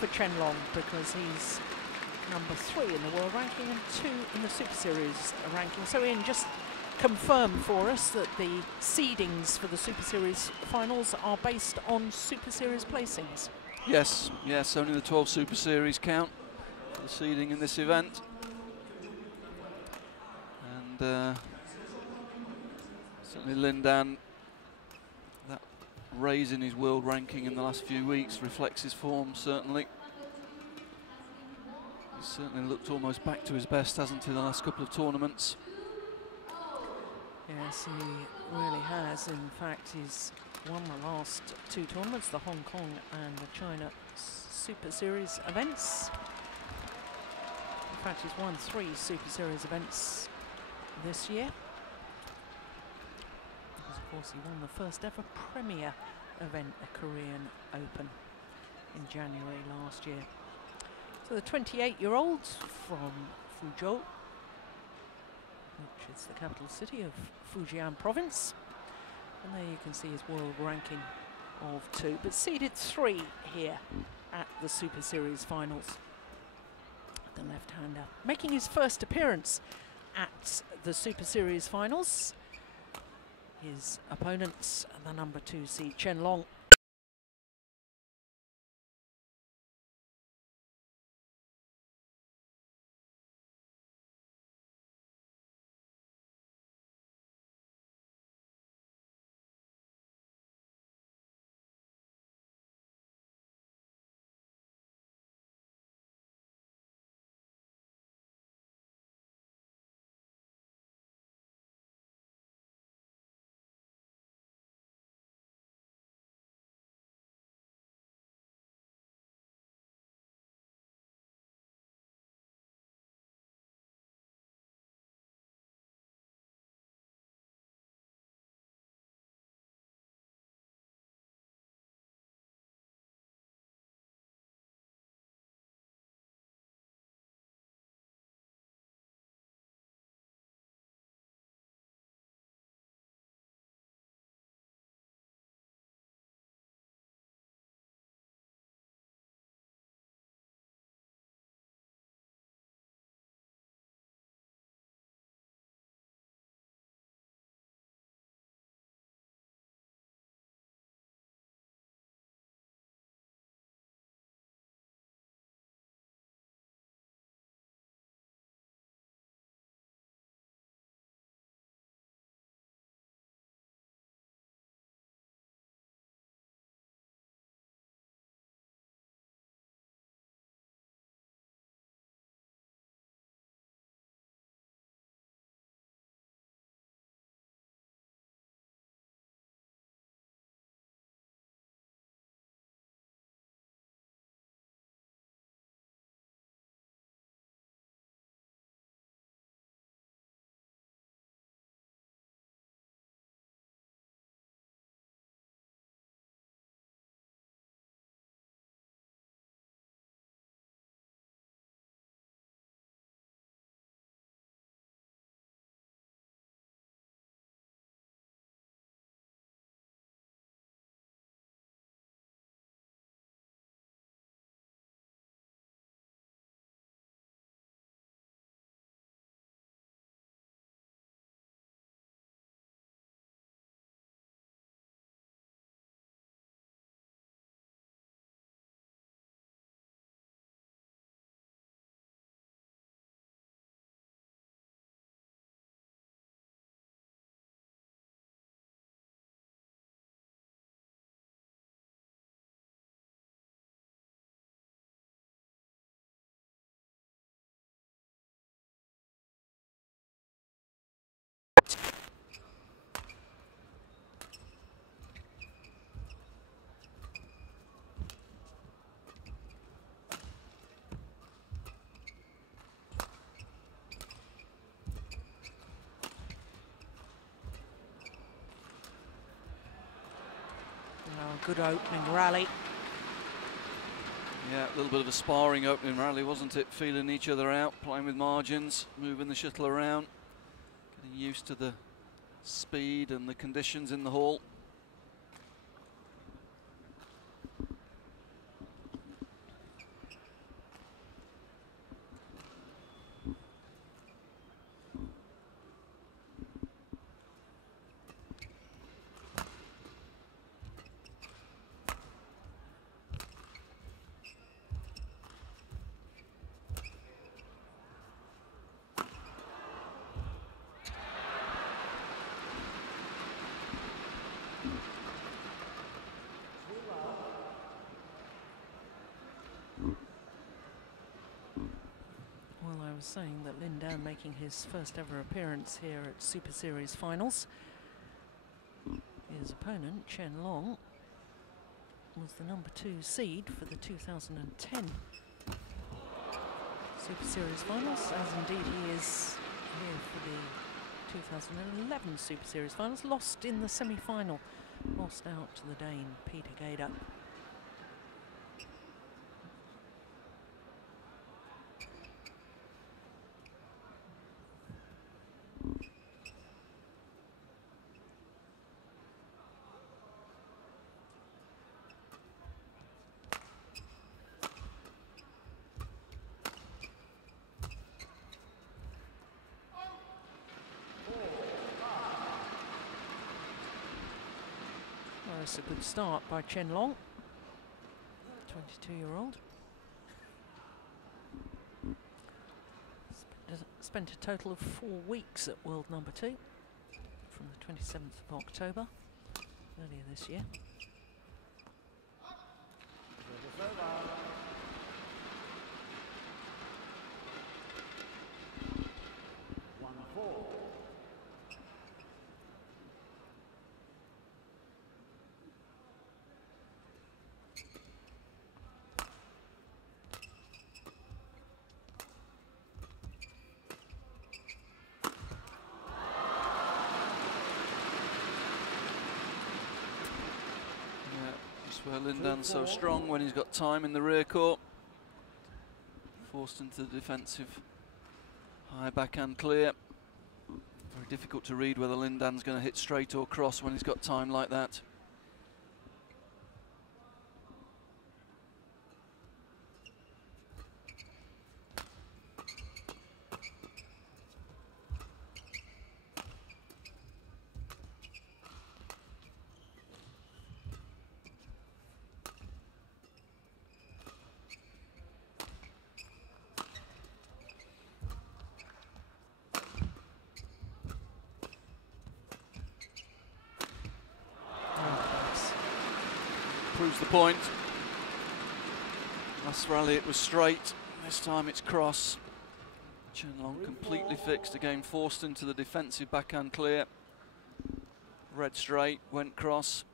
for Chen Long because he's number 3 in the world ranking and 2 in the Super Series ranking. So Ian, just confirm for us that the seedings for the Super Series finals are based on Super Series placings. Yes, yes, only the 12 Super Series count for the seeding in this event. And certainly Lin Dan, that raise in his world ranking in the last few weeks reflects his form, certainly. He's certainly looked almost back to his best, hasn't he, the last couple of tournaments? Yes, he really has. In fact, he's won the last 2 tournaments, the Hong Kong and the China Super Series events. In fact, he's won 3 Super Series events this year. Because, of course, he won the first ever Premier event, the Korean Open, in January last year. So the 28-year-old from Fuzhou, which is the capital city of Fujian province. And there you can see his world ranking of 2, but seeded 3 here at the Super Series finals. The left-hander making his first appearance at the Super Series finals. His opponents, the number 2 seed Chen Long. Good opening rally. Yeah, a little bit of a sparring opening rally, wasn't it? Feeling each other out, playing with margins, moving the shuttle around, getting used to the speed and the conditions in the hall. Well, I was saying that Lin Dan making his first ever appearance here at Super Series finals. His opponent, Chen Long, was the #2 seed for the 2010 Super Series finals, as indeed he is here for the 2011 Super Series finals. Lost in the semi-final, lost out to the Dane, Peter Gader. That's a good start by Chen Long, 22-year-old. Spent a total of 4 weeks at world #2 from the 27th of October earlier this year. Where Lin Dan's so strong when he's got time in the rear court. Forced into the defensive high backhand clear. Very difficult to read whether Lin Dan's going to hit straight or cross when he's got time like that. Proves the point. Last rally it was straight, this time it's cross. Chen Long completely fixed again, forced into the defensive backhand clear. Red straight, went cross.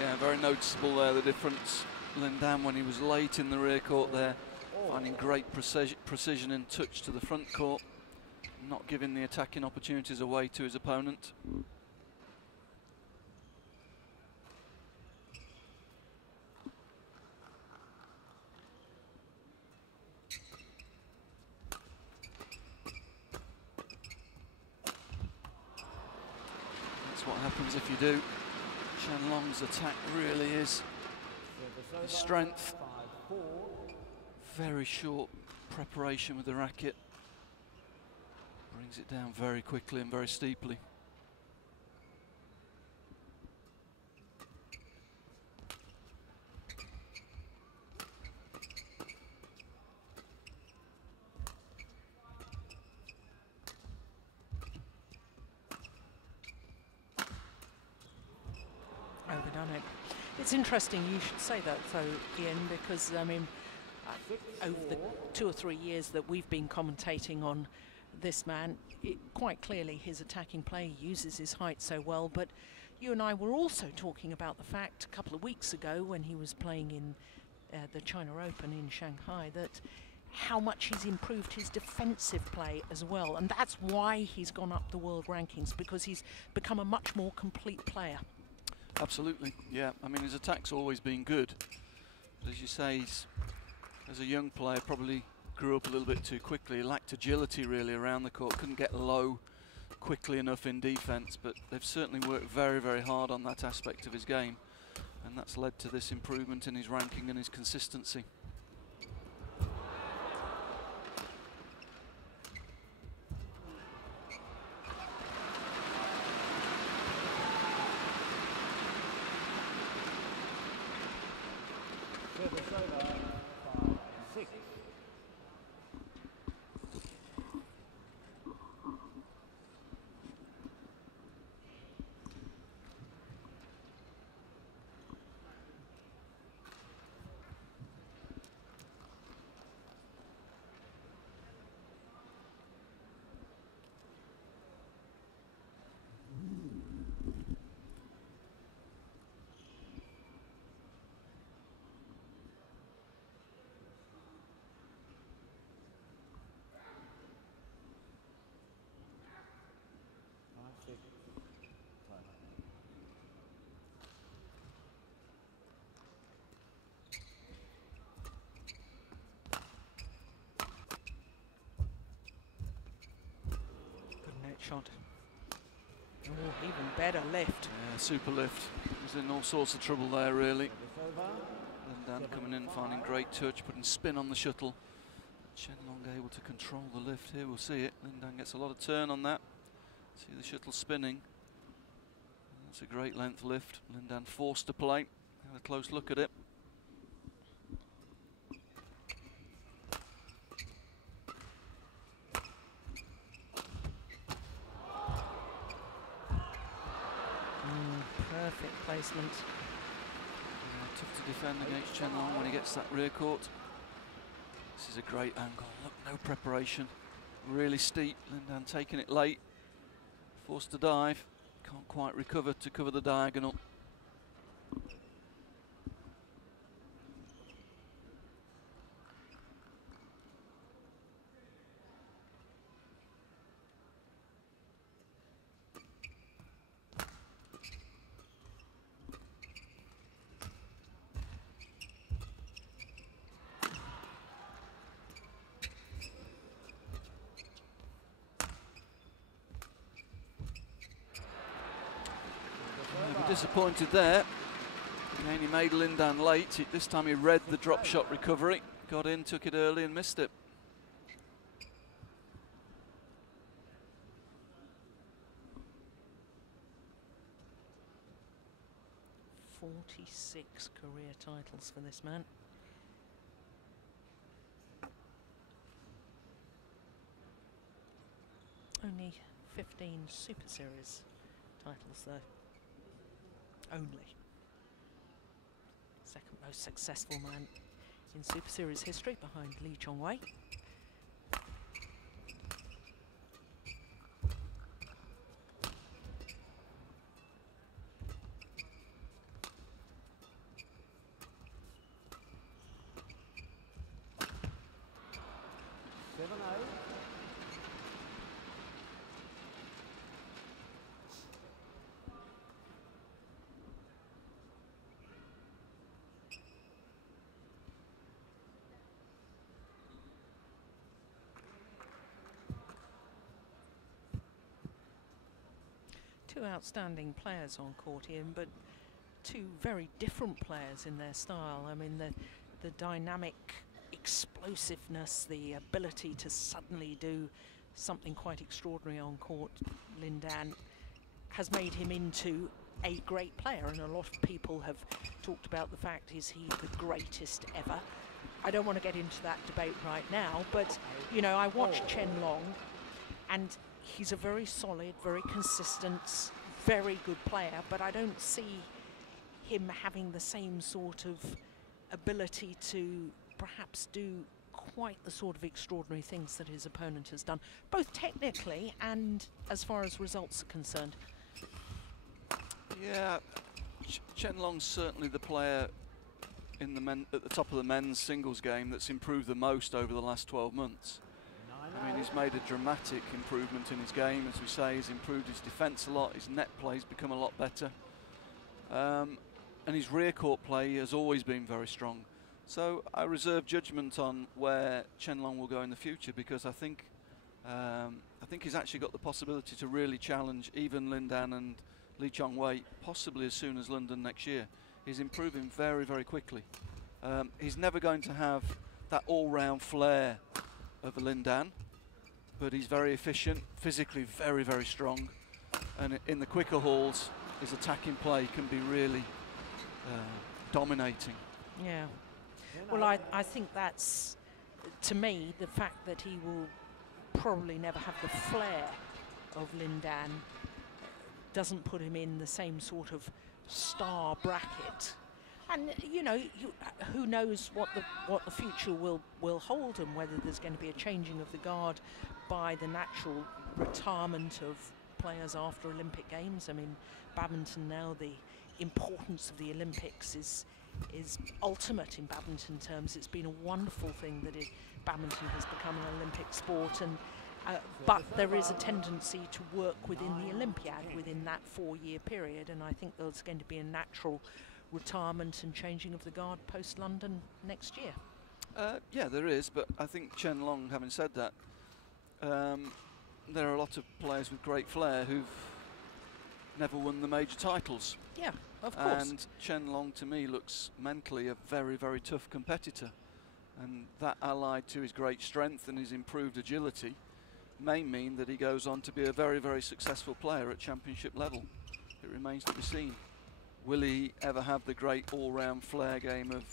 Yeah, very noticeable there, the difference. Lin Dan, when he was late in the rear court there, finding great precision and touch to the front court, not giving the attacking opportunities away to his opponent. That's what happens if you do. Chen Long's attack really is his strength. Very short preparation with the racket. Brings it down very quickly and very steeply. Overdone it. It's interesting you should say that though, Ian, because I mean, over the 2 or 3 years that we've been commentating on this man, quite clearly his attacking play uses his height so well, but you and I were also talking about the fact a couple of weeks ago when he was playing in the China Open in Shanghai, that how much he's improved his defensive play as well, and that's why he's gone up the world rankings, because he's become a much more complete player. Absolutely, yeah. I mean, his attack's always been good. But as you say, he's, as a young player, probably grew up a little bit too quickly. He lacked agility really around the court, couldn't get low quickly enough in defence, but they've certainly worked very, very hard on that aspect of his game, and that's led to this improvement in his ranking and his consistency. Shot. Oh, even better lift. Yeah, super lift. He's in all sorts of trouble there, really. Lin Dan coming in, finding great touch, putting spin on the shuttle. Chen Long able to control the lift here. We'll see it. Lin Dan gets a lot of turn on that. See the shuttle spinning. That's a great length lift. Lin Dan forced to play. Have a close look at it. Perfect placement. Yeah, tough to defend against Chen Long when he gets that rear court. This is a great angle. Look, no preparation. Really steep. Lin Dan taking it late. Forced to dive. Can't quite recover to cover the diagonal. Disappointed there. Again, he made Lin Dan late. This time he read the drop shot recovery, got in, took it early and missed it. "46 career titles for this man. Only 15 Super Series titles though. Only. Second most successful man in Super Series history behind Lee Chong-wei. Two outstanding players on court here, but two very different players in their style. I mean, the dynamic explosiveness, the ability to suddenly do something quite extraordinary on court, Lin Dan, has made him into a great player, and a lot of people have talked about the fact, is he the greatest ever? I don't want to get into that debate right now, but, you know, I watched Chen Long, and he's a very solid, very consistent, very good player, but I don't see him having the same sort of ability to perhaps do quite the sort of extraordinary things that his opponent has done, both technically and as far as results are concerned. Yeah, Chen Long's certainly the player in the at the top of the men's singles game that's improved the most over the last 12 months. I mean, he's made a dramatic improvement in his game, as we say. He's improved his defence a lot, his net play's become a lot better. And his rear court play has always been very strong. So I reserve judgment on where Chen Long will go in the future, because I think he's actually got the possibility to really challenge even Lin Dan and Lee Chong-wei, possibly as soon as London next year. He's improving very, very quickly. He's never going to have that all-round flair of a Lin Dan, but he's very efficient, physically very, very strong, and in the quicker hauls, his attacking play can be really dominating. Yeah. Well, I think that's, to me, the fact that he will probably never have the flair of Lin Dan doesn't put him in the same sort of star bracket. And you know, who knows what the future will hold, and whether there's going to be a changing of the guard by the natural retirement of players after Olympic Games. I mean, badminton now, the importance of the Olympics is ultimate in badminton terms. It's been a wonderful thing that badminton has become an Olympic sport, and but there is a tendency to work within the Olympiad within that 4-year period, and I think there's going to be a natural retirement and changing of the guard post-London next year. Yeah, there is, but I think Chen Long, having said that, there are a lot of players with great flair who've never won the major titles. Yeah, of course. And Chen Long, to me, looks mentally a very, very tough competitor. And that, allied to his great strength and his improved agility, may mean that he goes on to be a very, very successful player at championship level. It remains to be seen. Will he ever have the great all-round flair game of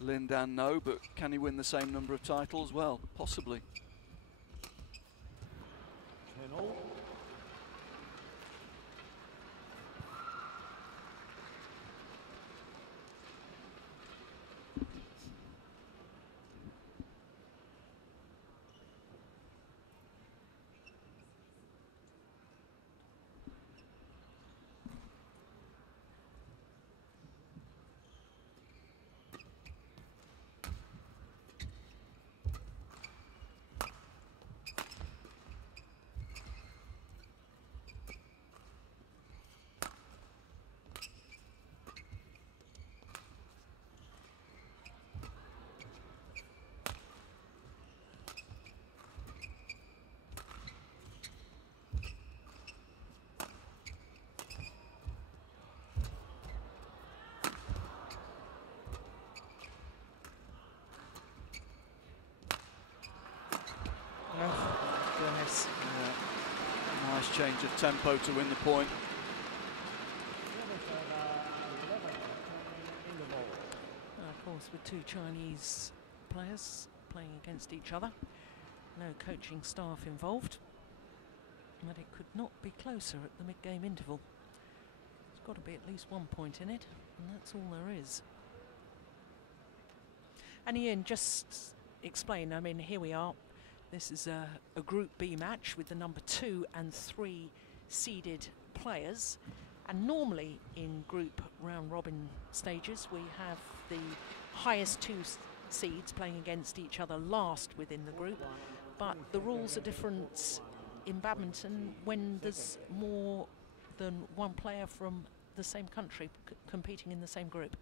Lin Dan? No, but can he win the same number of titles? Well, possibly. Goodness. Yeah. Nice change of tempo to win the point. Of course, with two Chinese players playing against each other, no coaching staff involved, but it could not be closer at the mid-game interval. There's got to be at least 1 point in it, and that's all there is. And Ian, just explain, I mean, here we are. This is a Group B match with the number 2 and 3 seeded players. And normally in group round robin stages, we have the highest 2 seeds playing against each other last within the group. But the rules are different in badminton when there's more than one player from the same country competing in the same group.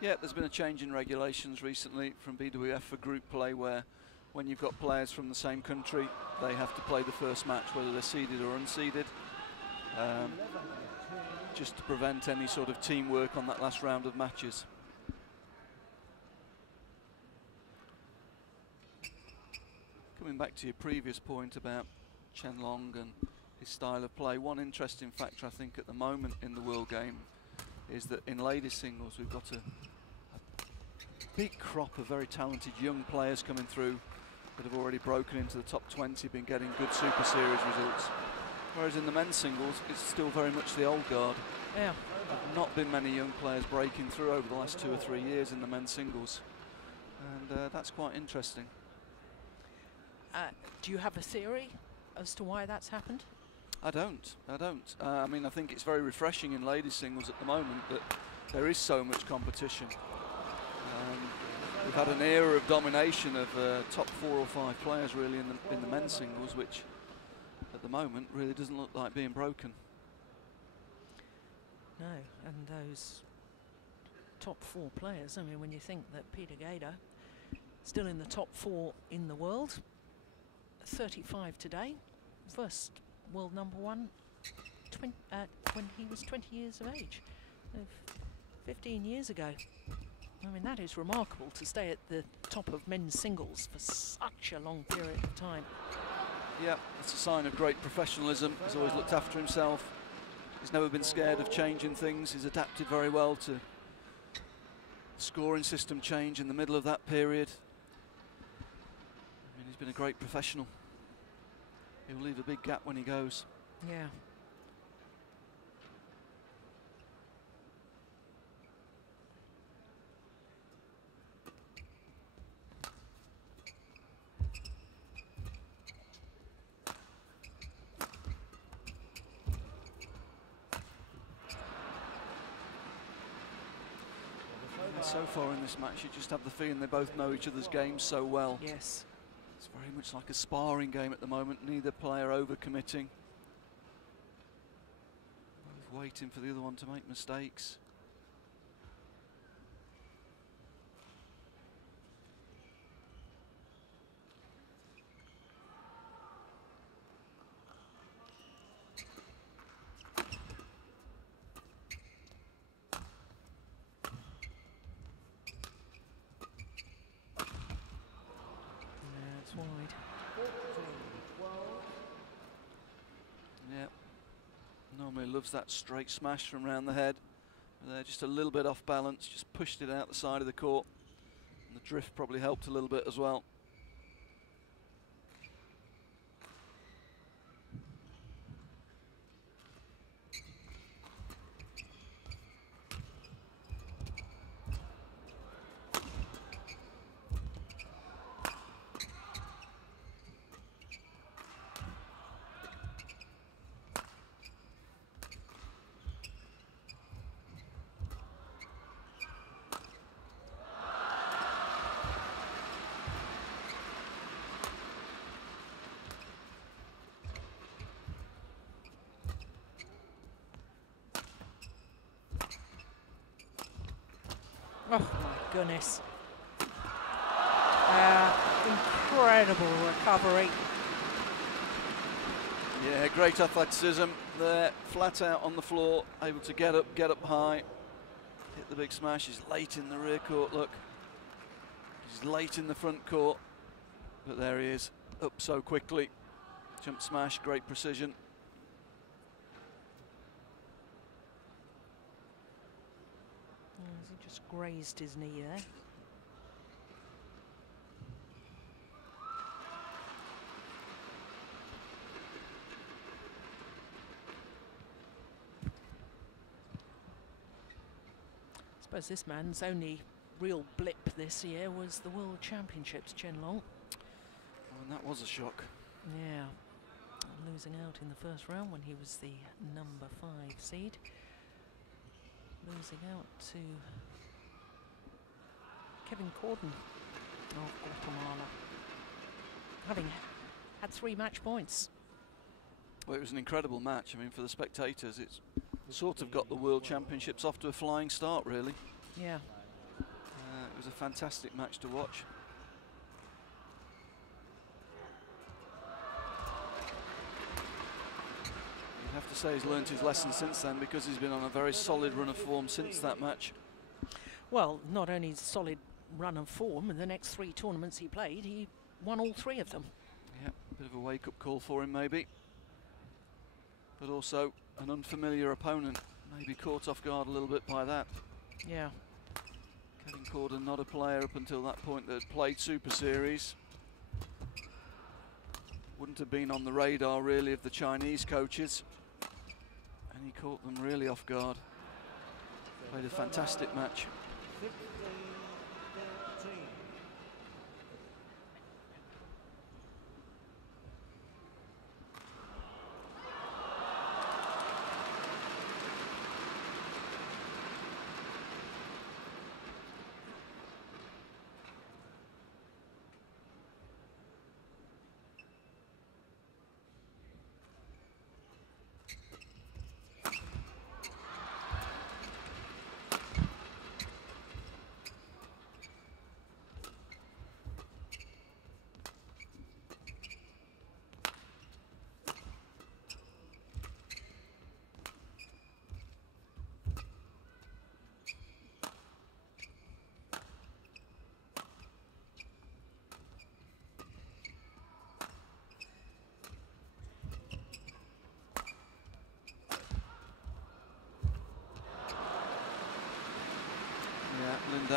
Yeah, there's been a change in regulations recently from BWF for group play, where when you've got players from the same country, they have to play the first match whether they're seeded or unseeded, just to prevent any sort of teamwork on that last round of matches. Coming back to your previous point about Chen Long and his style of play, one interesting factor I think at the moment in the world game is that in ladies singles we've got a big crop of very talented young players coming through that have already broken into the top 20, been getting good Super Series results. Whereas in the men's singles, it's still very much the old guard. Yeah. There have not been many young players breaking through over the last 2 or 3 years in the men's singles. And that's quite interesting. Do you have a theory as to why that's happened? I don't. I mean, I think it's very refreshing in ladies singles at the moment that there is so much competition. We've had an era of domination of top 4 or 5 players really in the men's singles, which at the moment really doesn't look like being broken. No, and those top 4 players. I mean, when you think that Peter Gader, still in the top 4 in the world, 35 today, first world #1 when he was 20 years of age, 15 years ago. I mean, that is remarkable to stay at the top of men's singles for such a long period of time. Yeah, it's a sign of great professionalism. He's always looked after himself. He's never been scared of changing things. He's adapted very well to the scoring system change in the middle of that period. I mean, he's been a great professional. He'll leave a big gap when he goes. Yeah. So far in this match, you just have the feeling they both know each other's games so well. Yes. It's very much like a sparring game at the moment, neither player overcommitting. Both waiting for the other one to make mistakes. Wide. Yeah, normally loves that straight smash from round the head. But they're just a little bit off balance, just pushed it out the side of the court. And the drift probably helped a little bit as well. Oh my goodness. Incredible recovery. Yeah, great athleticism there, flat out on the floor, able to get up high, hit the big smash. He's late in the rear court, look. He's late in the front court, but there he is, up so quickly. Jump smash, great precision. He just grazed his knee there. I suppose this man's only real blip this year was the World Championships, Chen Long. Oh, and that was a shock. Yeah, losing out in the first round when he was the #5 seed. Losing out to Kevin Corden of Guatemala, having had 3 match points. Well, it was an incredible match. I mean, for the spectators, it's sort of got the World Championships off to a flying start, really. Yeah. It was a fantastic match to watch. You'd have to say he's learnt his lesson since then, because he's been on a very solid run of form since that match. Well, not only solid run of form, in the next 3 tournaments he played, he won all 3 of them. Yeah, a bit of a wake-up call for him, maybe. But also an unfamiliar opponent, maybe caught off guard a little bit by that. Yeah. Kevin Corden, not a player up until that point that had played Super Series. Wouldn't have been on the radar, really, of the Chinese coaches. And he caught them really off guard. Played a fantastic match.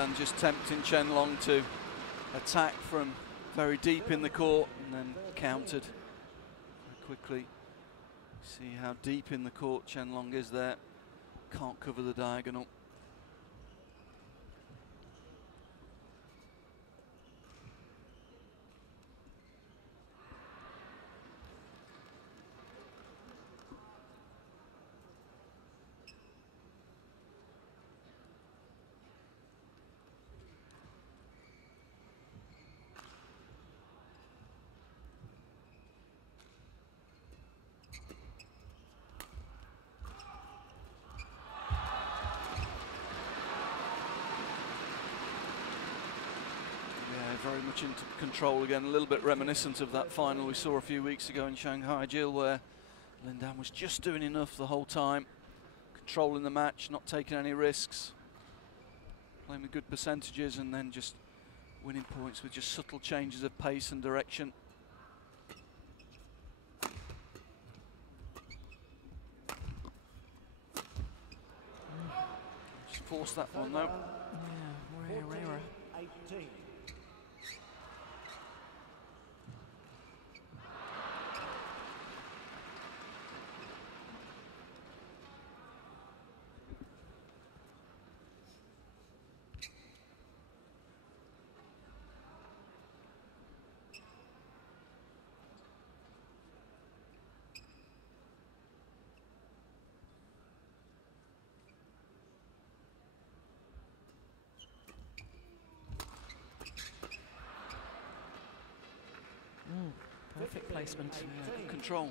Dan just tempting Chen Long to attack from very deep in the court and then countered very quickly. See how deep in the court Chen Long is there. Can't cover the diagonal. Very much into control again, a little bit reminiscent of that final we saw a few weeks ago in Shanghai, Jill, where Lin Dan was just doing enough the whole time, controlling the match, not taking any risks, playing with good percentages, and then just winning points with just subtle changes of pace and direction. Just forced that one though. Yeah, rare. Perfect placement. Yeah, good control.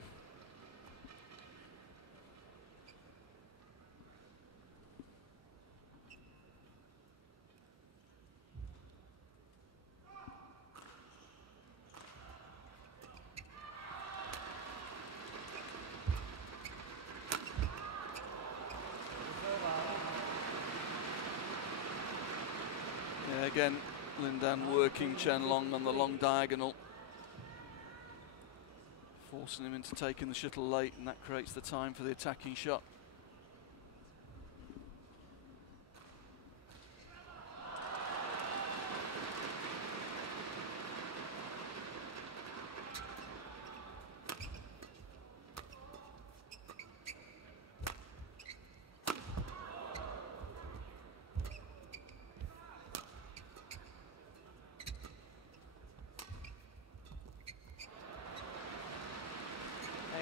Yeah, again, Lin Dan working Chen Long on the long diagonal, forcing him into taking the shuttle late, and that creates the time for the attacking shot.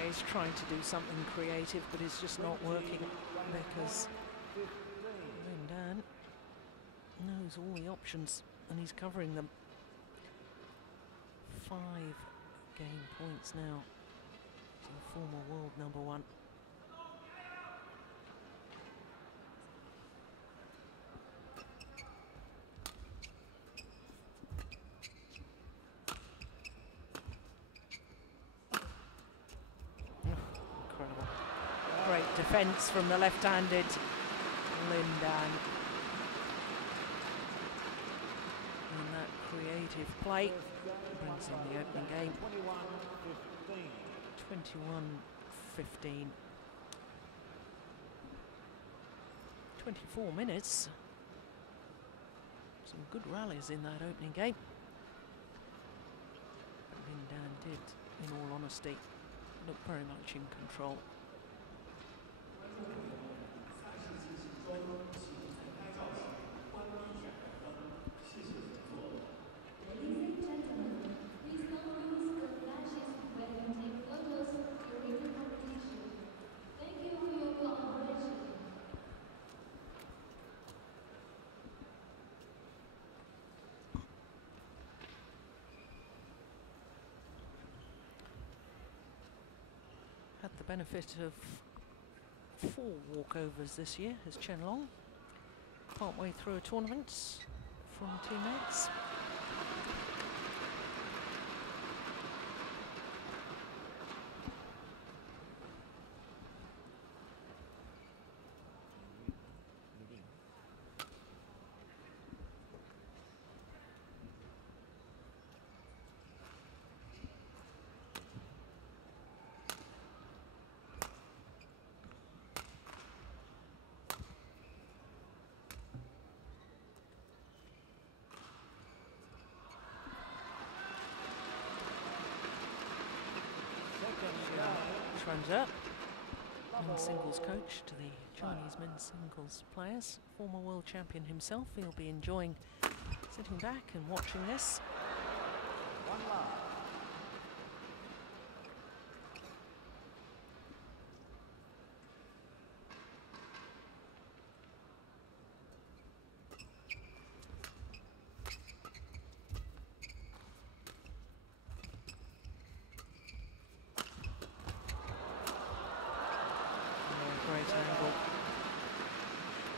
He's trying to do something creative, but it's just not working because Lin Dan knows all the options and he's covering them. 5 game points now to the former world #1. Great defence from the left-handed Lin Dan. And that creative play brings in the opening game. 21-15. 24 minutes. Some good rallies in that opening game. Lin Dan did, in all honesty, look very much in control. Had the benefit of 4 walkovers this year as Chen Long, partway through a tournament from teammates. men's singles coach to the Chinese men's singles players. Former world champion himself, he'll be enjoying sitting back and watching this.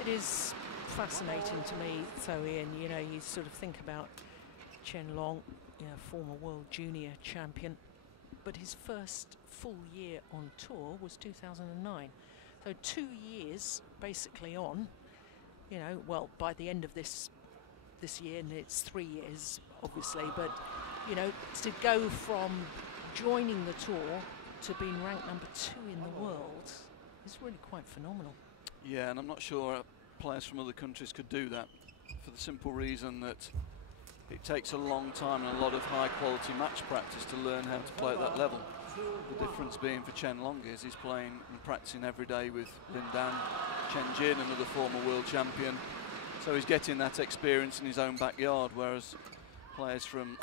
It is fascinating to me, so Ian, you know, you sort of think about Chen Long, you know, former world junior champion, but his first full year on tour was 2009. So 2 years basically on, you know, well, by the end of this year, and it's 3 years obviously, but you know, to go from joining the tour to being ranked number 2 in the world is really quite phenomenal. Yeah, and I'm not sure players from other countries could do that, for the simple reason that it takes a long time and a lot of high quality match practice to learn how to play at that level. The difference being for Chen Long is he's playing and practicing every day with Lin Dan, Chen Jin, another former world champion. So he's getting that experience in his own backyard, whereas players from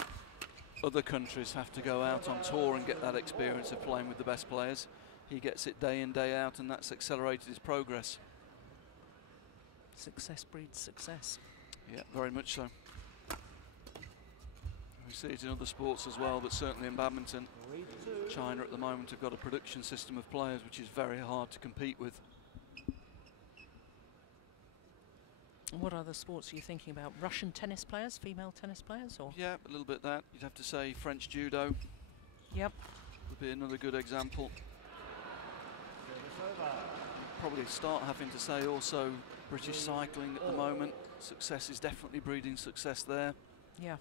other countries have to go out on tour and get that experience of playing with the best players. He gets it day in, day out, and that's accelerated his progress. Success breeds success. Yeah, very much so. We see it in other sports as well, but certainly in badminton, China at the moment have got a production system of players which is very hard to compete with. What other sports are you thinking about? Russian tennis players, female tennis players, or? Yeah, a little bit that. You'd have to say French judo. Yep. Would be another good example. Probably start having to say also British cycling at the moment. Success is definitely breeding success there. Yeah.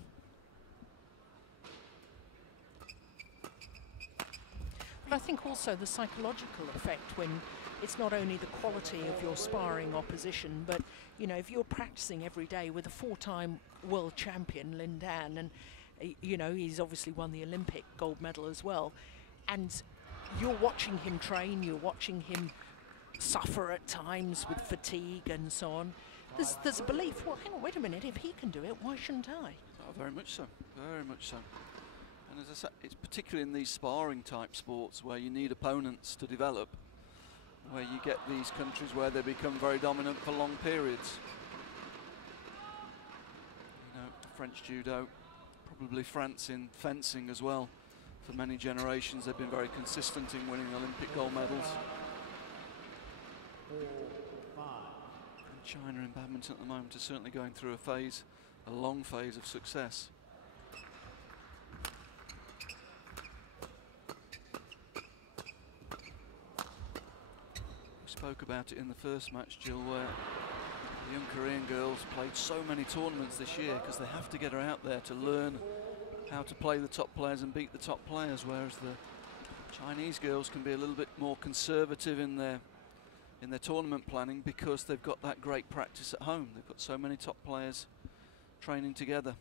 But I think also the psychological effect, when it's not only the quality of your sparring opposition, but you know, if you're practicing every day with a 4-time world champion, Lin Dan, and you know, he's obviously won the Olympic gold medal as well, and you're watching him train, you're watching him suffer at times with fatigue and so on. There's a belief, well, hang on, wait a minute, if he can do it, why shouldn't I? Oh, very much so, very much so. And as I said, it's particularly in these sparring type sports where you need opponents to develop, where you get these countries where they become very dominant for long periods. You know, French judo, probably France in fencing as well. For many generations they've been very consistent in winning Olympic gold medals. And China in badminton at the moment is certainly going through a phase, a long phase of success. We spoke about it in the first match, Jill, where the young Korean girls played so many tournaments this year because they have to get her out there to learn how to play the top players and beat the top players, whereas the Chinese girls can be a little bit more conservative in their tournament planning because they've got that great practice at home. They've got so many top players training together.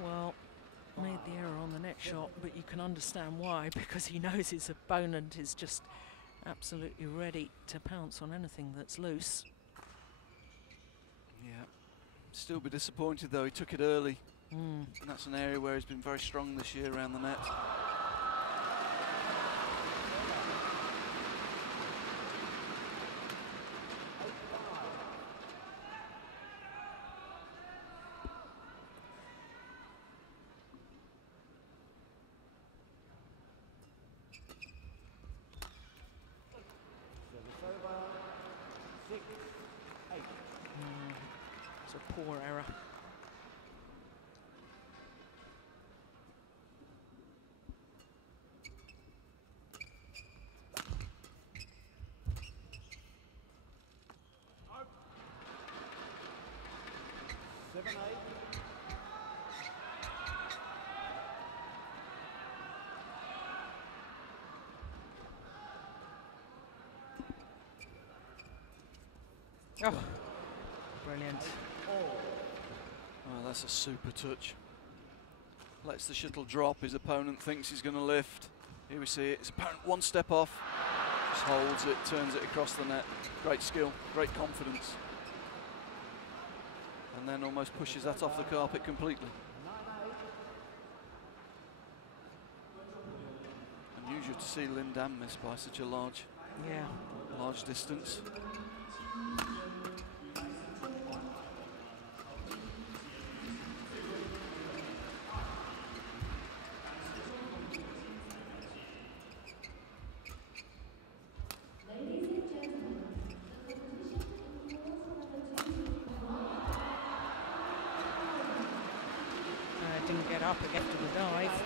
Well, made the error on the net shot, but you can understand why, because he knows his opponent is just absolutely ready to pounce on anything that's loose. Yeah, still be disappointed though, he took it early. Mm. And that's an area where he's been very strong this year around the net. It's a poor error. Oh, brilliant. Oh, that's a super touch. Lets the shuttle drop, his opponent thinks he's going to lift. Here we see it, his opponent one step off, just holds it, turns it across the net. Great skill, great confidence. And then almost pushes that off the carpet completely. Unusual to see Lin Dan miss by such a large distance. Didn't get up again to the dive.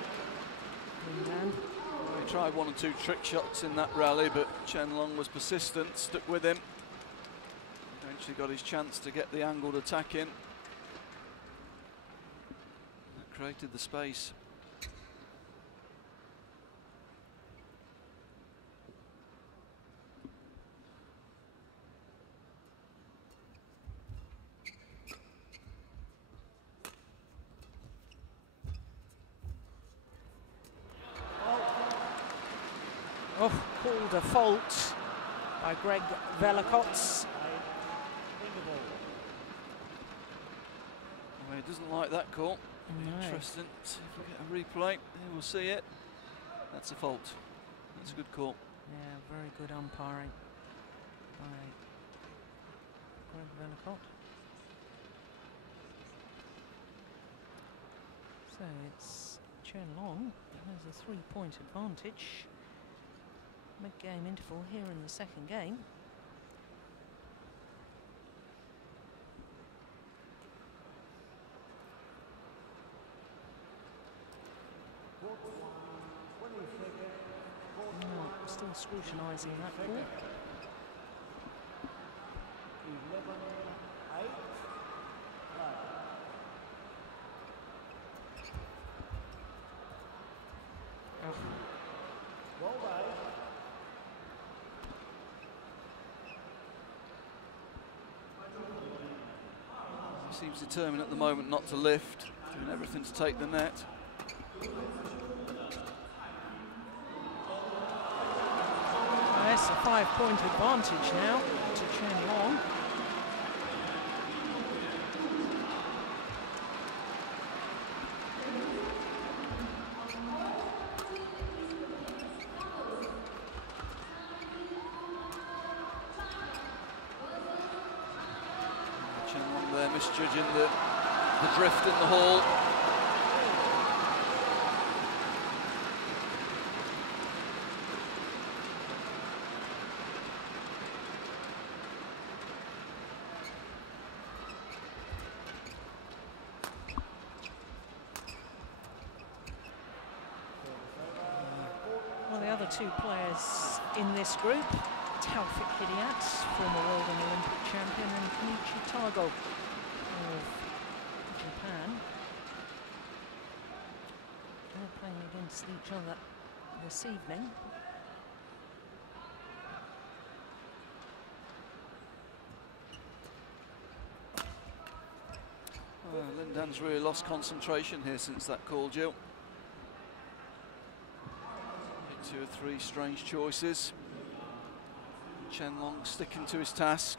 Lin Dan. He tried one or two trick shots in that rally, but Chen Long was persistent, stuck with him. Eventually got his chance to get the angled attack in. That created the space. Oh, called a fault by Greg Velikotz. Well, he doesn't like that call. No. Interesting. See if we get a replay. Here we'll see it. That's a fault. That's a good call. Yeah, very good umpiring by Greg Velikotz. So it's Chen Long has a 3-point advantage. Mid-game interval here in the second game. Still scrutinising that call. He seems determined at the moment not to lift, doing everything to take the net. That's a 5-point advantage now to Chen Long. Chen Long there misjudging the drift in the hall. Well, the other two players in this group, Taufik Hidayat, former world and Olympic champion, and Kenichi Tago of Japan. They're playing against each other this evening. Lin Dan's really lost concentration here since that call, Jill. 2 or 3 strange choices. Chen Long sticking to his task,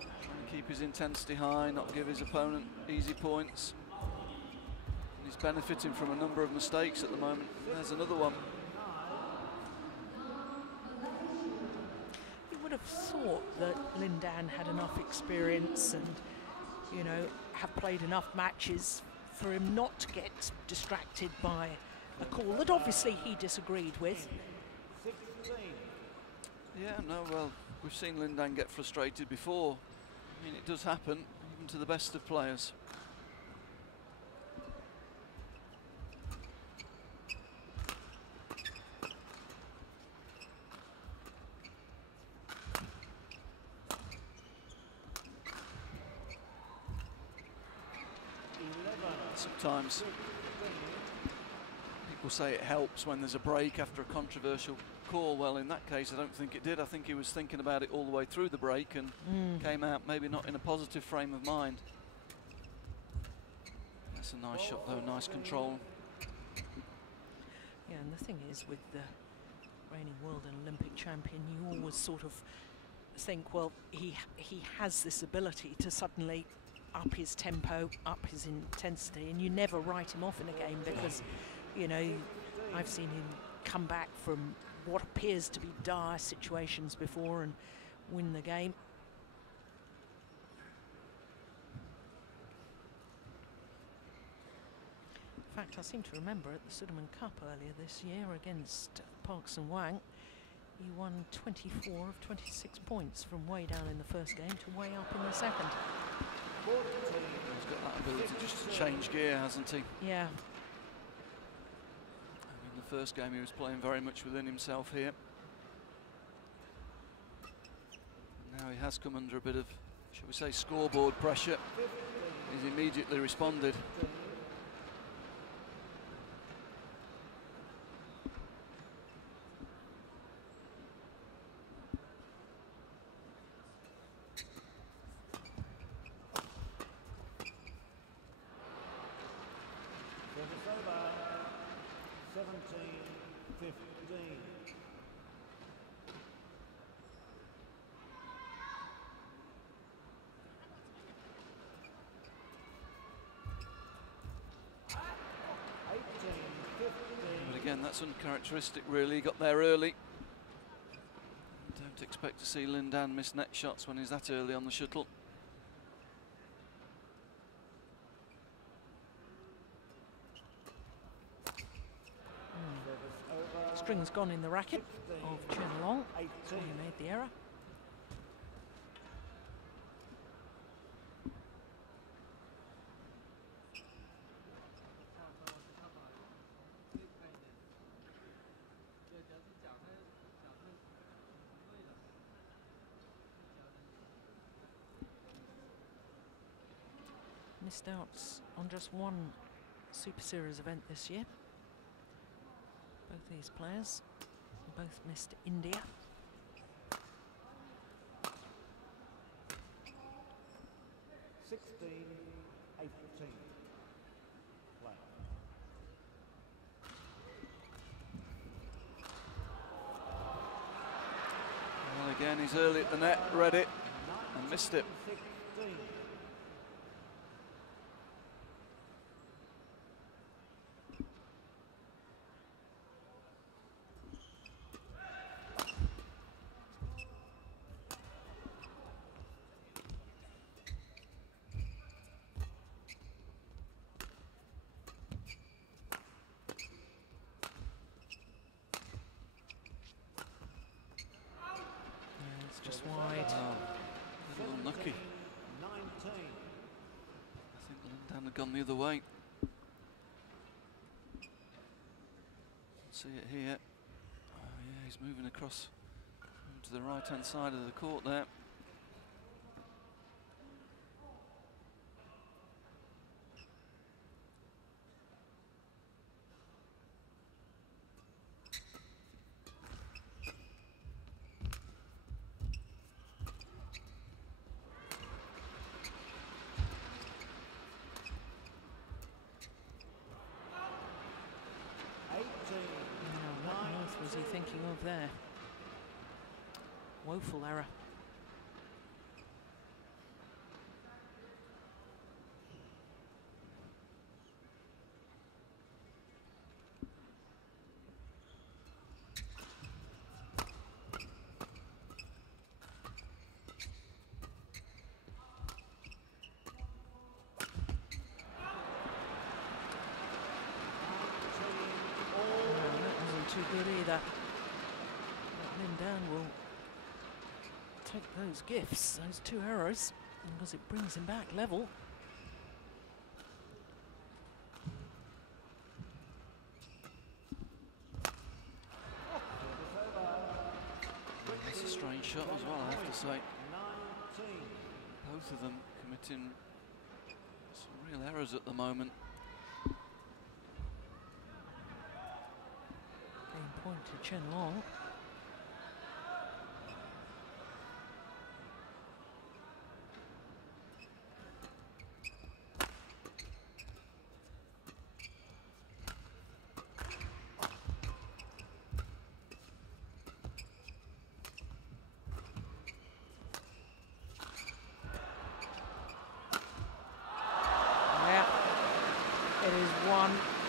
trying to keep his intensity high, not give his opponent easy points. And he's benefiting from a number of mistakes at the moment. There's another one. You would have thought that Lin Dan had enough experience and, you know, have played enough matches for him not to get distracted by a call that obviously he disagreed with. Yeah, no, well, we've seen Lin Dan get frustrated before. I mean, it does happen, even to the best of players. Sometimes people say it helps when there's a break after a controversial call. Well, in that case, I don't think it did. I think he was thinking about it all the way through the break and came out maybe not in a positive frame of mind. That's a nice shot though, nice control. Yeah, and the thing is, with the reigning world and Olympic champion, you always sort of think, well, he has this ability to suddenly up his tempo, up his intensity, and you never write him off in a game because, you know, I've seen him come back from what appears to be dire situations before and win the game. In fact, I seem to remember at the Sudirman Cup earlier this year against Parks and Wang, he won 24 of 26 points from way down in the first game to way up in the second. He's got that ability just to change gear, hasn't he? Yeah. In the first game he was playing very much within himself here. Now he has come under a bit of, shall we say, scoreboard pressure. He's immediately responded. But again, that's uncharacteristic really. He got there early. Don't expect to see Lin Dan miss net shots when he's that early on the shuttle. String's gone in the racket of Chen Long, so he made the error. Missed out on just one Super Series event this year. Both these players both missed India. Well, again, he's early at the net, read it, and missed it. Just wide. Oh, a little unlucky. I think Lin Dan had gone the other way. See it here. Oh yeah, he's moving across to the right-hand side of the court there. What on earth was he thinking of there? Woeful error. Too good either. But Lin Dan will take those gifts, those two errors, because it brings him back level. That's a strange shot as well, I have to say. Both of them committing some real errors at the moment. Point to Chen Long.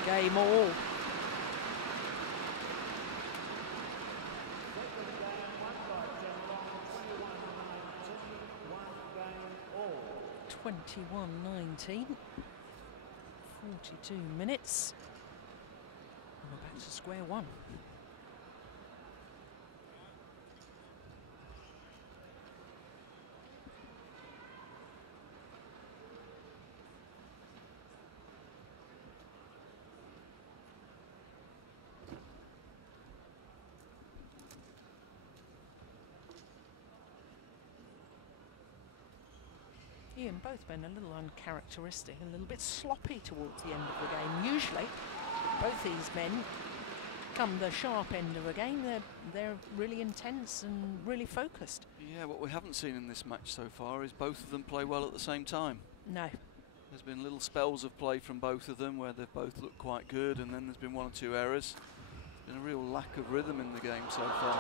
game all. (21-19). 42 minutes. And we're back to square one. Ian, both been a little uncharacteristic, a little bit sloppy towards the end of the game. Usually, both these men, come the sharp end of a game, they're really intense and really focused. Yeah, what we haven't seen in this match so far is both of them play well at the same time. No. There's been little spells of play from both of them where they've both looked quite good, and then there's been one or two errors. There's been a real lack of rhythm in the game so far.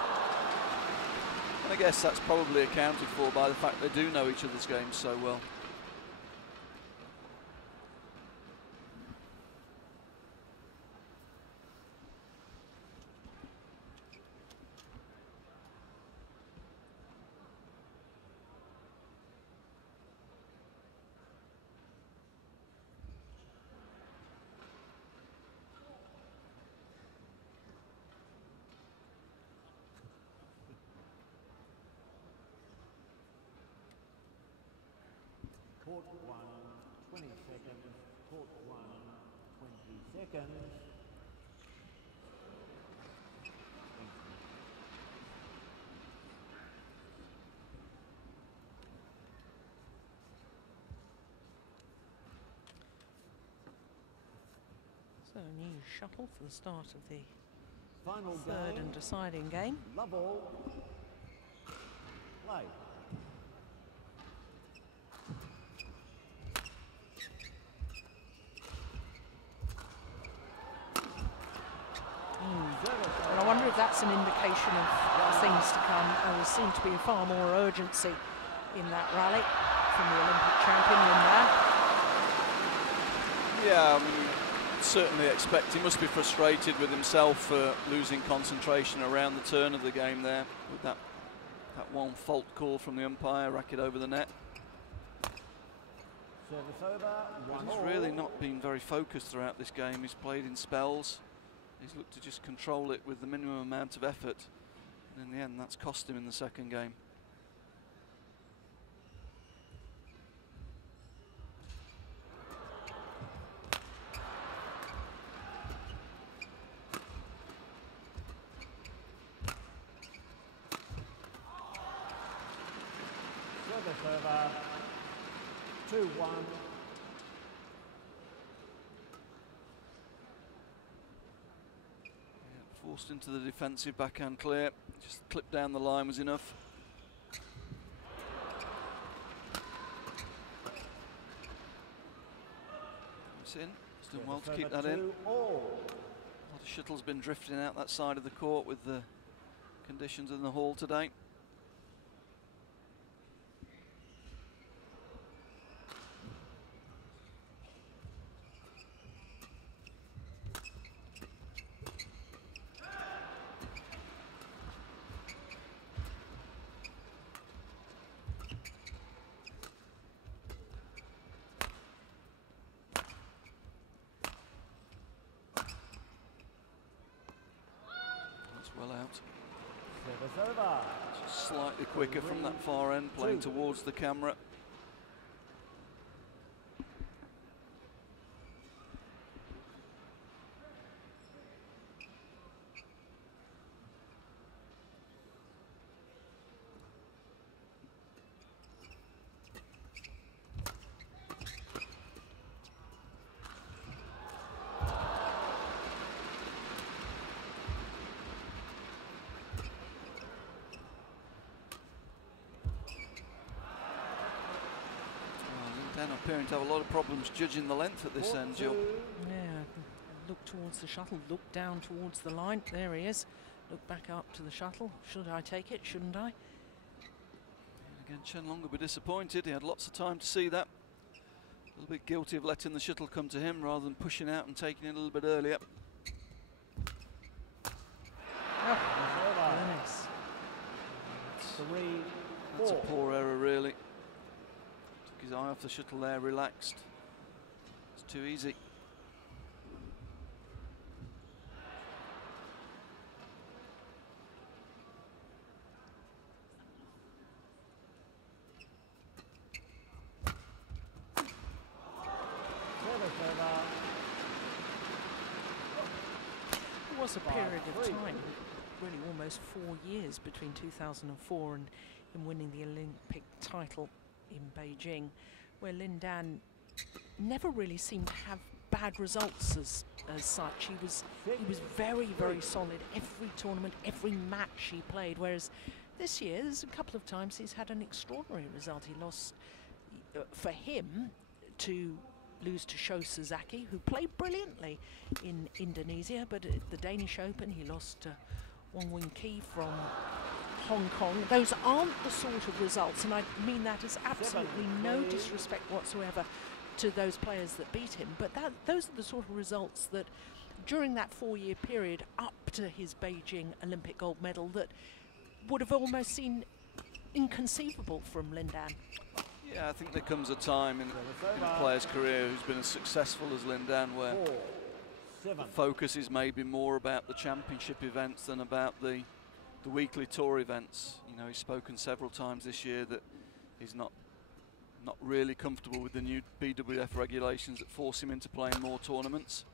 And I guess that's probably accounted for by the fact they do know each other's games so well. Court 1, 20 seconds. Court 1, 20 seconds. So a new shuttle for the start of the Final third game. and deciding game. Love all. Play. And I wonder if that's an indication of things to come. There seemed to be far more urgency in that rally from the Olympic champion Lin Dan. Yeah, I mean, you certainly expect he must be frustrated with himself for losing concentration around the turn of the game there with that one fault call from the umpire, racket over the net. Service over. He's really not been very focused throughout this game. He's played in spells. He's looked to just control it with the minimum amount of effort. And in the end, that's cost him in the second game. Service over. 2-1. Forced into the defensive backhand clear. Just clip down the line was enough. It's in. He's done well to keep that in. Well, the shuttle's been drifting out that side of the court with the conditions in the hall today. Well out. Service over. Just slightly quicker from that far end, playing towards the camera. Dan appearing to have a lot of problems judging the length at this end, Jill. Yeah, look towards the shuttle, look down towards the line. There he is. Look back up to the shuttle. Should I take it? Shouldn't I? And again, Chen Long will be disappointed. He had lots of time to see that. little bit guilty of letting the shuttle come to him rather than pushing out and taking it a little bit earlier. Goodness. That's a poor error, really. Took his eye off the shuttle there, relaxed. It's too easy. There was a period of time, really almost 4 years between 2004 and him winning the Olympic title in Beijing, where Lin Dan never really seemed to have bad results as such. He was very, very solid every tournament, every match he played, whereas this year there's a couple of times he's had an extraordinary result. He lost, for him, to lose to Sho Sasaki, who played brilliantly in Indonesia, but at the Danish Open he lost to Wong Wing Ki from Hong Kong. Those aren't the sort of results, and I mean that as absolutely no disrespect whatsoever to those players that beat him, but those are the sort of results that during that 4-year period up to his Beijing Olympic gold medal that would have almost seemed inconceivable from Lin Dan. Yeah, I think there comes a time in a player's career who's been as successful as Lin Dan where the focus is maybe more about the championship events than about the weekly tour events. You know, he's spoken several times this year that he's not really comfortable with the new BWF regulations that force him into playing more tournaments,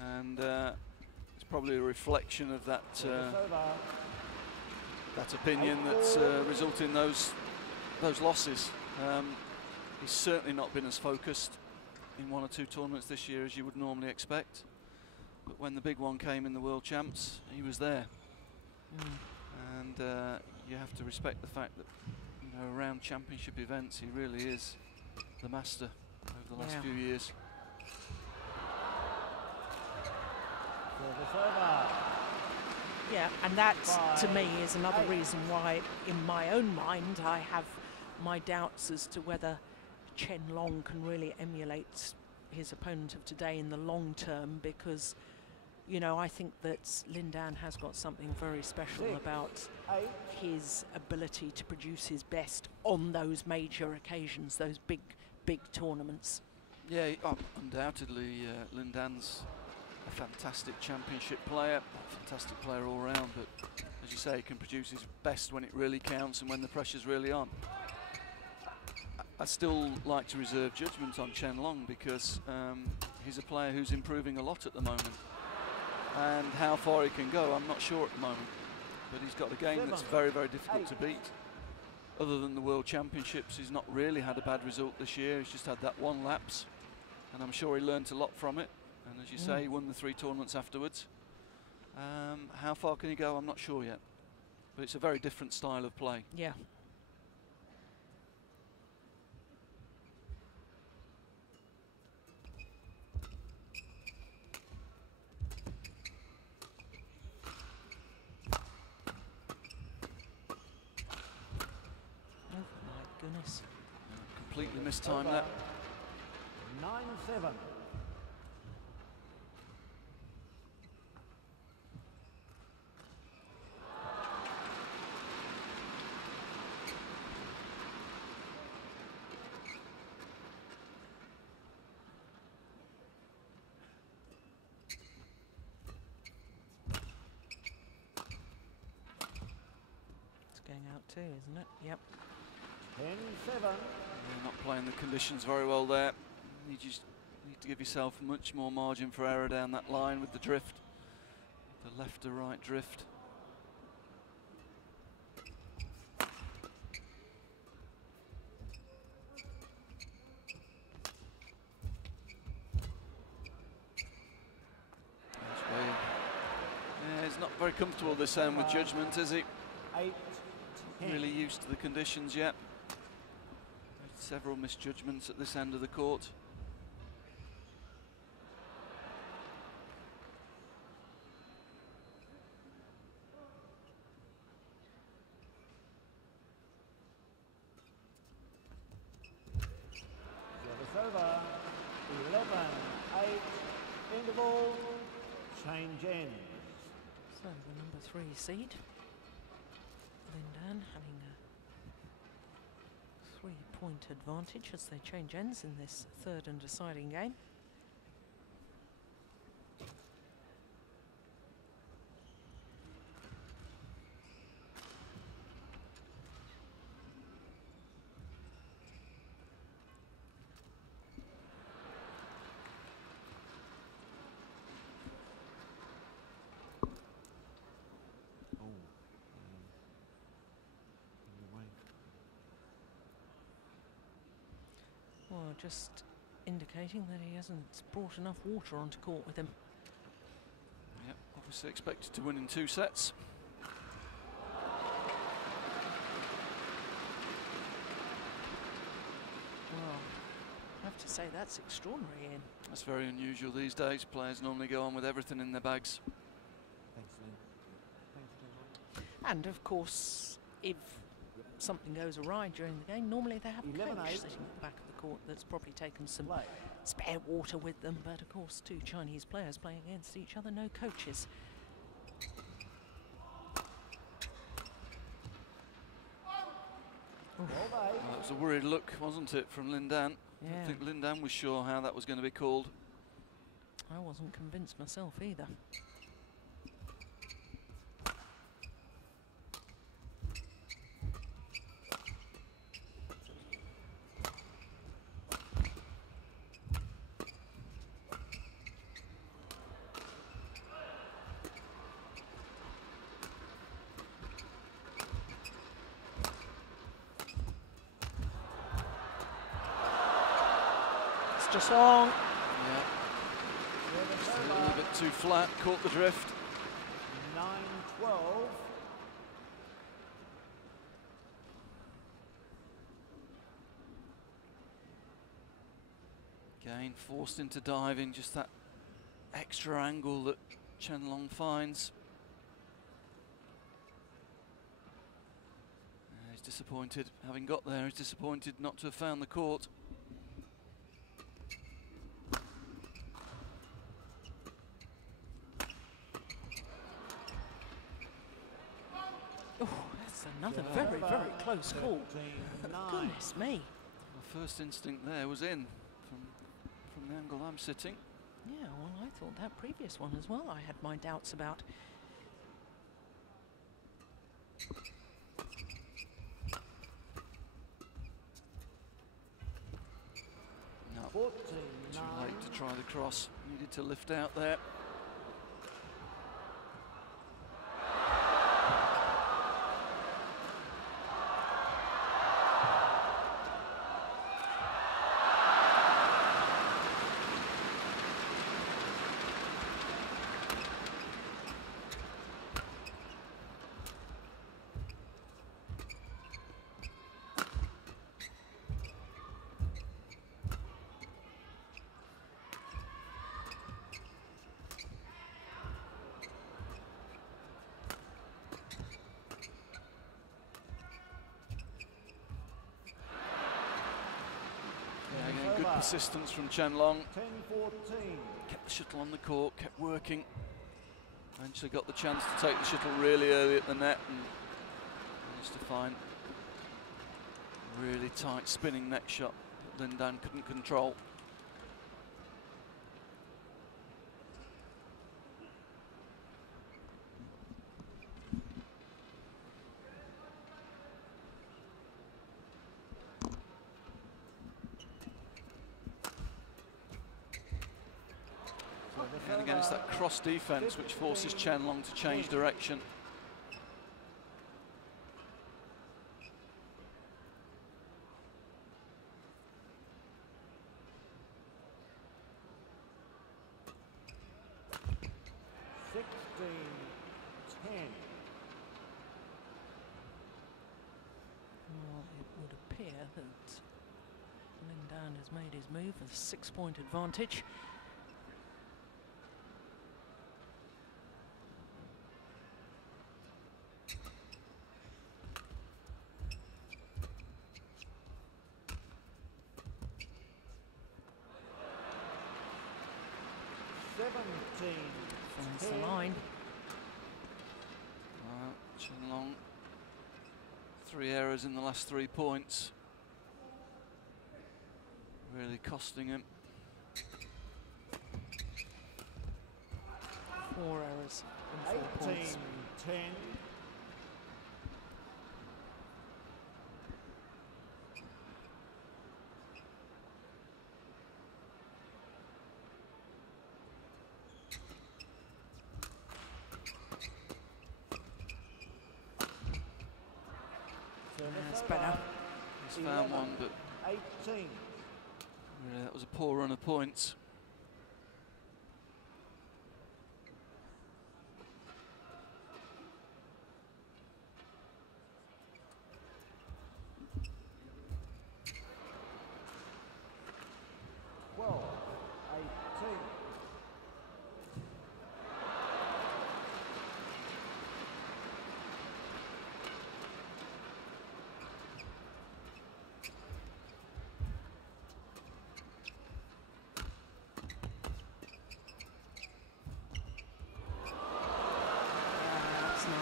and it's probably a reflection of that that opinion that's resulted in those losses. He's certainly not been as focused in 1 or 2 tournaments this year as you would normally expect, but when the big one came in the World Champs, he was there. And you have to respect the fact that, you know, around championship events he really is the master over the last few years. Yeah, and that to me is another reason why in my own mind I have my doubts as to whether Chen Long can really emulate his opponent of today in the long term, because, you know, I think that Lin Dan has got something very special about his ability to produce his best on those major occasions, those big tournaments. Yeah, undoubtedly Lin Dan's a fantastic championship player, a fantastic player all round, but as you say, he can produce his best when it really counts and when the pressure's really on. I still like to reserve judgment on Chen Long because he's a player who's improving a lot at the moment. And how far he can go, I'm not sure at the moment. But he's got a game that's very, very difficult to beat. Other than the World Championships, he's not really had a bad result this year. He's just had that one lapse. And I'm sure he learnt a lot from it. And as you say, he won the 3 tournaments afterwards. How far can he go, I'm not sure yet. But it's a very different style of play. Yeah. Goodness. Completely mistimed that. 9-7. It's going out too, isn't it? Yep. 10-7. You're not playing the conditions very well there. You just need to give yourself much more margin for error down that line with the drift, the left to right drift. Yeah, he's not very comfortable this end with judgment, is he? 8-10. Really used to the conditions yet. Several misjudgments at this end of the court. Service over. interval, change ends. So the number 3 seed, Lin Dan, having a 3-point advantage as they change ends in this third and deciding game. Well, just indicating that he hasn't brought enough water onto court with him. Yep, obviously expected to win in 2 sets. Well, I have to say that's extraordinary, Ian. That's very unusual these days. Players normally go on with everything in their bags. Thanks, Lynn. Thanks, Lynn. And of course, if something goes awry during the game, normally they have a 11-8. coach sitting at the back of the court that's probably taken some Play. spare water with them. But of course, 2 Chinese players playing against each other, no coaches. Well, Well, that was a worried look, wasn't it, from Lin Dan? I Yeah. don't think Lin Dan was sure how that was going to be called. I wasn't convinced myself either. Just long. Yeah, just a little bit too flat, caught the drift. 9-12. Again, forced into diving, just that extra angle that Chen Long finds. He's disappointed, having got there, he's disappointed not to have found the court. Oh, that's another very, very close call. 13-9. Goodness me. The first instinct there was in, from the angle I'm sitting. Yeah, well, I thought that previous one as well I had my doubts about. No, 14-9. too late to try the cross, needed to lift out there. Again, good persistence from Chen Long. 10-14. Kept the shuttle on the court, kept working. Eventually got the chance to take the shuttle really early at the net and managed to find a really tight spinning net shot that Lin Dan couldn't control. And again, it's that cross defense which forces Chen Long to change direction. Well, it would appear that Lin Dan has made his move with a 6-point advantage. Finds the line. Chen Long, 3 errors in the last 3 points. Really costing him. 4 errors and 4 points. 10. That's better. He's found one, but 18. really that was a poor run of points.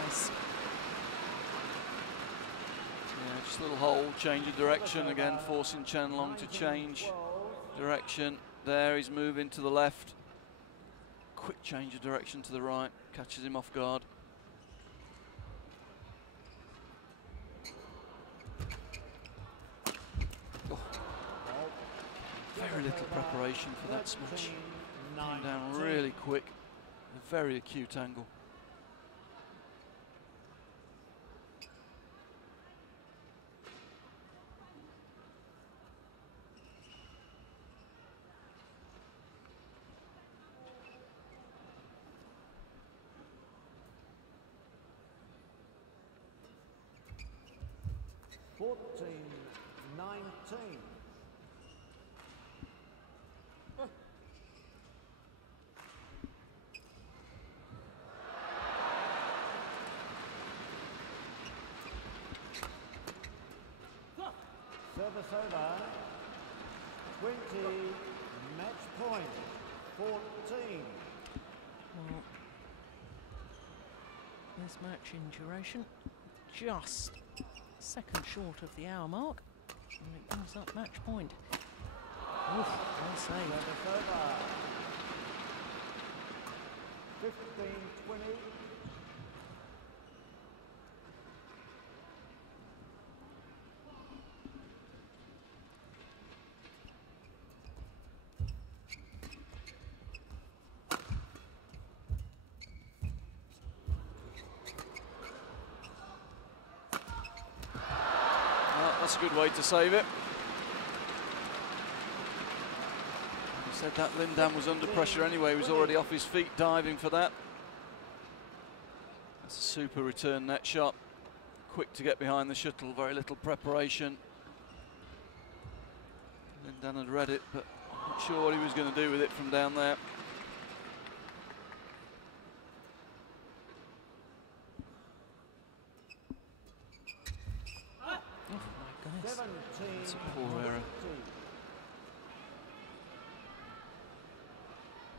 Nice. Yeah, just a little hold, change of direction again, forcing Chen Long to change direction. There, he's moving to the left. Quick change of direction to the right, catches him off guard. Oh. Very little preparation for that smash. Came down really quick, a very acute angle. Service over. 20. Match point. 14. Well, this match in duration just a second short of the hour mark, and it brings up match point. Oof, well saved. Service over. 15, 20. That's a good way to save it. He said that Lin Dan was under pressure anyway, he was already off his feet diving for that. That's a super return net shot. Quick to get behind the shuttle, very little preparation. Lin Dan had read it, but I'm not sure what he was going to do with it from down there. It's a poor error.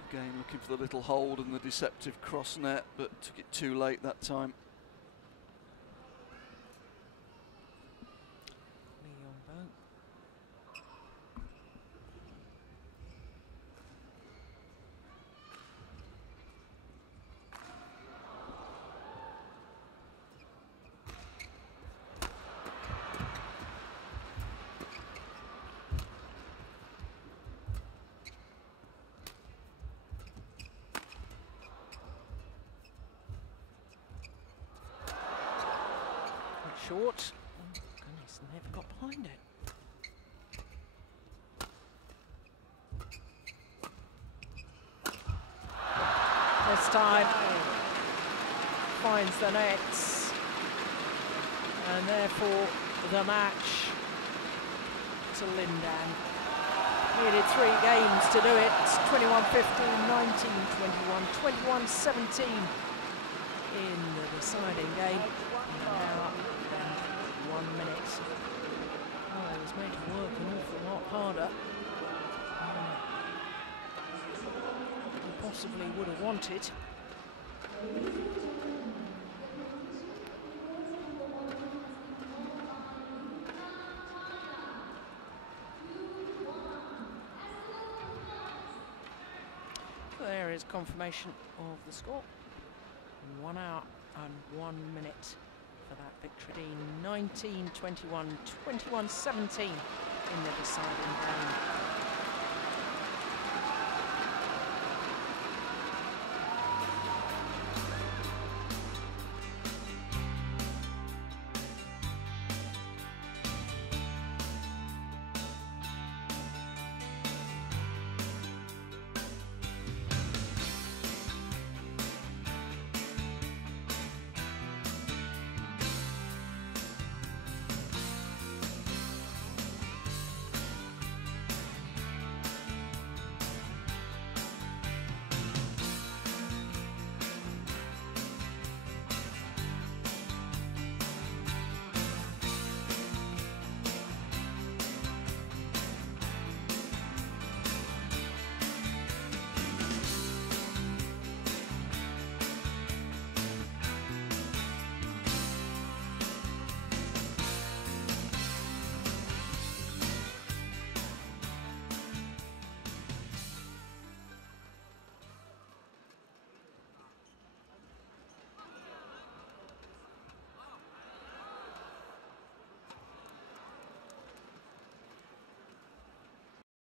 Again, looking for the little hold and the deceptive cross net, but took it too late that time. Short. Oh, goodness, never got behind it. This time finds the nets, and therefore the match to Lin Dan. Needed 3 games to do it. 21-15, 19-21, 21-17 in the deciding game. Now 1 minute. Oh, it was made to work an awful lot harder. possibly would have wanted. There is confirmation of the score. 1 hour and 1 minute for that victory. 19-21, 21-17 in the deciding game.